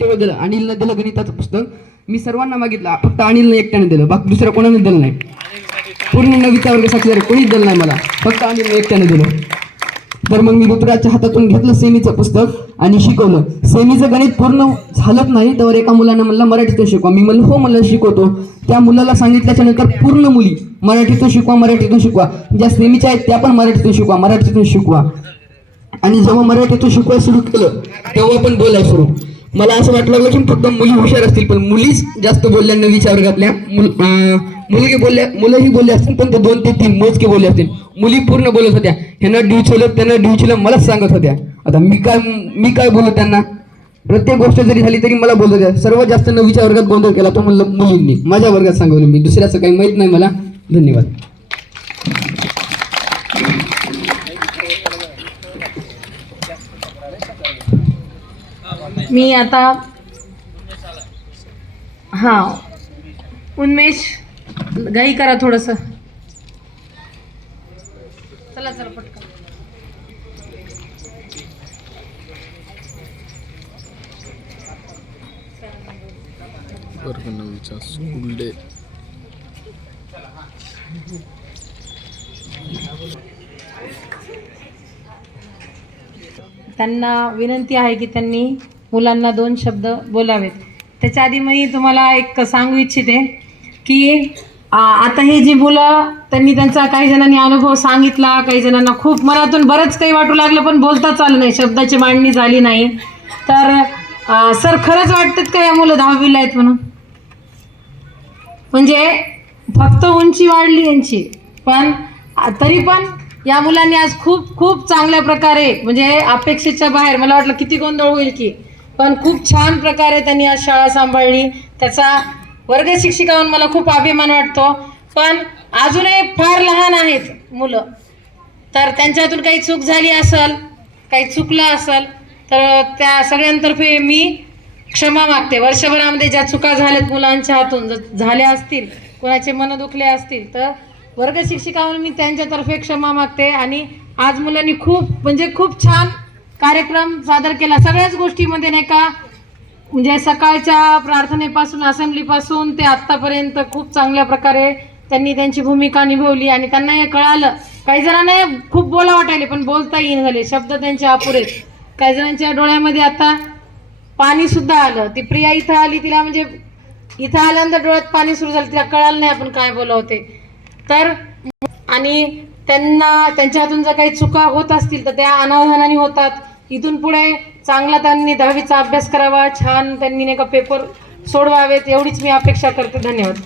तेवढं दिलं अनिलनं दिलं गणिताचं पुस्तक. मी सर्वांना मागितलं. फक्त अनिलनं एकट्याने दिलं. बाकी दुसऱ्या कोणाने दिलं नाही. पूर्ण नवीचा वर्ग साक्षीदार कोणीच दिलं नाही मला. फक्त अनिलनं एकट्याने दिलं. तर मग मी ऋतुराजच्या हातातून घेतलं सेमीचं पुस्तक आणि शिकवलं. सेमीचं गणित पूर्ण झालंच नाही. तर एका मुलानं म्हणलं मराठीतून शिकवा. मी म्हणलं हो म्हणलं शिकवतो. त्या मुलाला सांगितल्याच्या नंतर पूर्ण मुली मराठीतून शिकवा मराठीतून शिकवा. ज्या सेमीच्या आहेत त्या पण मराठीतून शिकवा मराठीतून शिकवा. आणि जेव्हा मराठीतून शिकवायला सुरू केलं तेव्हा पण बोलायला सुरू. मला असं वाटलं लागलं की फक्त मुली हुशार असतील पण मुलीच जास्त बोलल्या नवीच्या वर्गातल्या मुल- मुलगी बोलल्या मुलंही बोलले असतील पण ते दोन ते तीन मोजके बोलले असतील. मुली पूर्ण बोलत होत्या. ह्यांना डिवचवलं त्यांना डिवचलं मलाच सांगत होत्या. आता मी काय मी काय बोलू त्यांना? प्रत्येक गोष्ट जरी झाली तरी मला बोलत होत्या सर्वात जास्त नवीच्या वर्गात गोंधळ केला तो म्हणलं मुलींनी. माझ्या वर्गात सांगवलं मी. दुसऱ्याचं काही माहीत नाही मला. धन्यवाद. मी आता हां. उन्मेष घाई करा थोडंसं. चला चला पटकन. स्कूल डे त्यांना विनंती आहे की त्यांनी मुलांना दोन शब्द बोलावेत. त्याच्या आधी मी तुम्हाला एक सांगू इच्छिते की आता हे जी मुलं त्यांनी त्यांचा काही जणांनी अनुभव सांगितला काही जणांना खूप मनातून बरंच काही वाटू लागलं पण बोलताच चाललं नाही शब्दाची मांडणी झाली नाही. तर आ, सर खरंच वाटतात का या मुलं दहावीला आहेत म्हणून? म्हणजे फक्त उंची वाढली यांची पण तरी पण या मुलांनी आज खूप खूप चांगल्या प्रकारे म्हणजे अपेक्षेच्या बाहेर मला वाटलं किती गोंधळ होईल की पण खूप छान प्रकारे त्यांनी आज शाळा सांभाळली. त्याचा वर्ग शिक्षिका मला खूप अभिमान वाटतो. पण अजूनही फार लहान आहेत मुलं. तर त्यांच्यातून काही चूक झाली असेल काही चुकलं असेल तर त्या सगळ्यांतर्फे मी क्षमा मागते. वर्षभरामध्ये ज्या चुका झाल्यात मुलांच्या हातून जर झाल्या असतील कोणाचे मन दुखले असतील तर वर्ग शिक्षिका मी त्यांच्यातर्फे क्षमा मागते. आणि आज मुलांनी खूप म्हणजे खूप छान कार्यक्रम सादर केला. सगळ्याच गोष्टीमध्ये नाही का म्हणजे सकाळच्या प्रार्थनेपासून असेंब्लीपासून ते आत्तापर्यंत खूप चांगल्या प्रकारे त्यांनी त्यांची भूमिका निभवली आणि त्यांना हे कळालं. काही जणांना खूप बोला वाटायले पण बोलता येईन झाले. शब्द त्यांचे अपुरेत काही जणांच्या डोळ्यामध्ये आता पाणी सुद्धा आलं. ती प्रिया इथं आली तिला म्हणजे इथं आल्यानंतर डोळ्यात पाणी सुरू झालं. तिला कळालं नाही आपण काय बोलावते तर आणि त्यांना त्यांच्या हातून जर काही चुका होत असतील तर त्या अनावधानाने होतात. इथून पुढे चांगला त्यांनी दहावीचा अभ्यास करावा छान त्यांनी नाही का पेपर सोडवावेत एवढीच मी अपेक्षा करते. धन्यवाद.